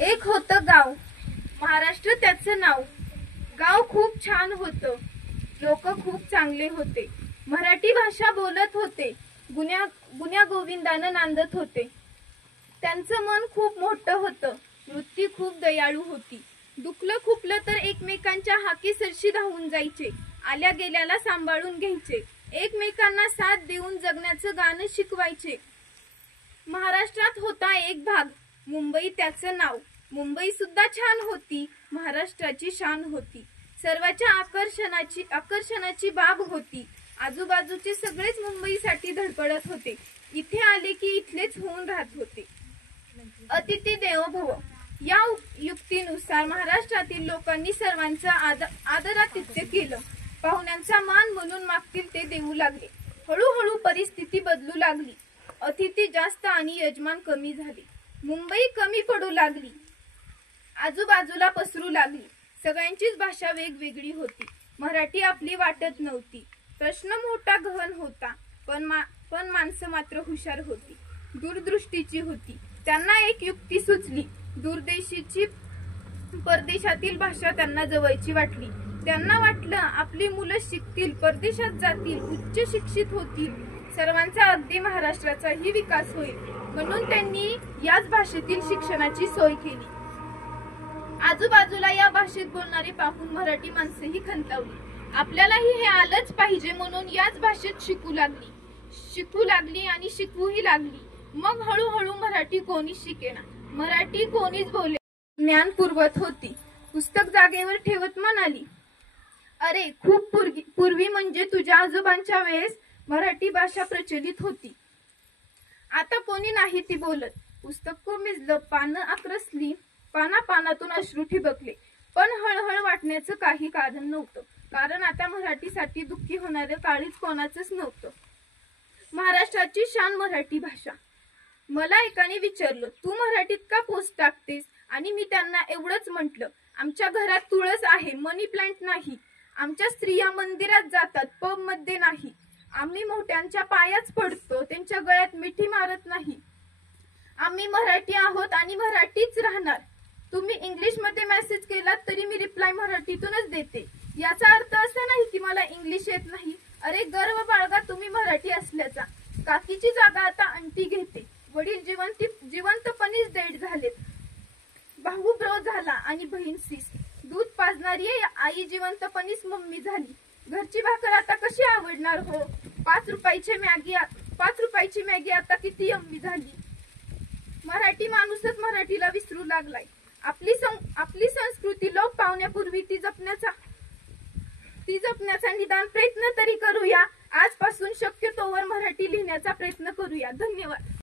एक होतं गाव, महाराष्ट्र त्याचं नाव. गाव खूप छान होतं, लोक खूप चांगले होते. मराठी भाषा बोलत होते, गुण्या गोविंदानं नांदत होते. त्यांचं मन खूप मोठं होतं, वृत्ती खूप दयाळू होती. दुखलं खुपलं तर एकमेकांच्या हाकेसरशी धावून जायचे, आल्या गेल्याला सांभाळून घ्यायचे, एकमेकांना साथ देऊन जगण्याचं गाणं शिकवायचे. महाराष्ट्रात होता एक भाग, मुंबई त्याचं नाव. मुंबई सुद्धा छान होती, महाराष्ट्राची शान होती. सर्वांच्या आकर्षणाची बाब होती. आजूबाजूचे सगळेच मुंबईसाठी धडपडत होते. इथे आले की इथलेच होऊन राहत होते. अतिथी देवो भव या युक्तीनुसार महाराष्ट्रातील लोकांनी सर्वांचं आदरातिथ्य केलं. पाहुण्यांचा मान म्हणून मागतील ते देऊ लागले. हळूहळू परिस्थिती बदलू लागली. अतिथी जास्त आणि यजमान कमी झाले. मुंबई कमी पडू लागली, आजूबाजूला पसरू लागली. सगळ्यांचीच भाषा वेगवेगळी होती. मराठी आपली वाटत नव्हती. प्रश्न मोठा गहन होता, पण माणसं मात्र हुशार होती, दूरदृष्टीची होती. त्यांना एक युक्ती सुचली. दूरदेशीची परदेशातील भाषा त्यांना जवळची वाटली. त्यांना वाटलं आपली मुलं शिकतील, परदेशात जातील, उच्च शिक्षित होतील, सर्वांचा अगदी महाराष्ट्राचाही विकास होईल. म्हणून त्यांनी याच भाषेतील शिक्षणाची सोय केली. आजूबाजूला या भाषेत बोलणारे पाहून मराठी माणसंही खंतावली. आपल्यालाही हे आलंच पाहिजे म्हणून याच भाषेत शिकू लागली आणि शिकवूही लागली. मग हळूहळू मराठी कोणीच शिकेना, मराठी कोणीच बोले. ज्ञान पुरवत होती. पुस्तक जागेवर ठेवत म्हणाली, अरे खूप पूर्वी म्हणजे तुझ्या आजोबांच्या वेळेस मराठी भाषा प्रचलित होती. आता कोणी नाही ती बोलत. पुस्तक कोमेजलं, पानं आक्रसली, पानापानातून अश्रू ठिबकले. पण हळहळ वाटण्याचं काही कारण नव्हतं, कारण आता मराठीसाठी दुःखी होणारं काळीच कोणाचंच नव्हतं. महाराष्ट्राची शान मराठी भाषा. मला एकाने विचारलं, तू मराठीत का पोस्ट टाकतेस? आणि मी त्यांना एवढंच म्हटलं, आमच्या घरात तुळस आहे, मनी प्लांट नाही. आमच्या स्त्रिया मंदिरात जातात, पब मध्ये नाही. आम्ही मोठ्यांच्या पायाच पडतो, त्यांच्या गळ्यात मिठी मारत नाही. आम्ही मराठी आहोत आणि मराठीच राहणार. तुम्ही इंग्लिश मध्ये मेसेज केलात तरी मी रिप्लाय मराठीतूनच देते. याचा अर्थ असा नाही की मला इंग्लिश येत नाही. अरे गर्व बाळगा तुम्ही मराठी असल्याचा. काकीची जागा आता अंटी घेते. वडील जिवंतपणीच डेड झालेत. भाऊ ब्रो झाला आणि बहीण सीस. दूध पाजणारी आई जिवंतपणीच मम्मी झाली. घरची भाकर आता कशी आवडणार हो? 5 रुपयाची मॅगी आता किती यम्मी झाली. मराठी माणूसच मराठीला विसरू लागलाय. आपली संस्कृती लोप पावण्यापूर्वी ती जपण्याचा निदान प्रयत्न तरी करूया. आजपासून शक्यतोवर मराठी लिहिण्याचा प्रयत्न करूया. धन्यवाद.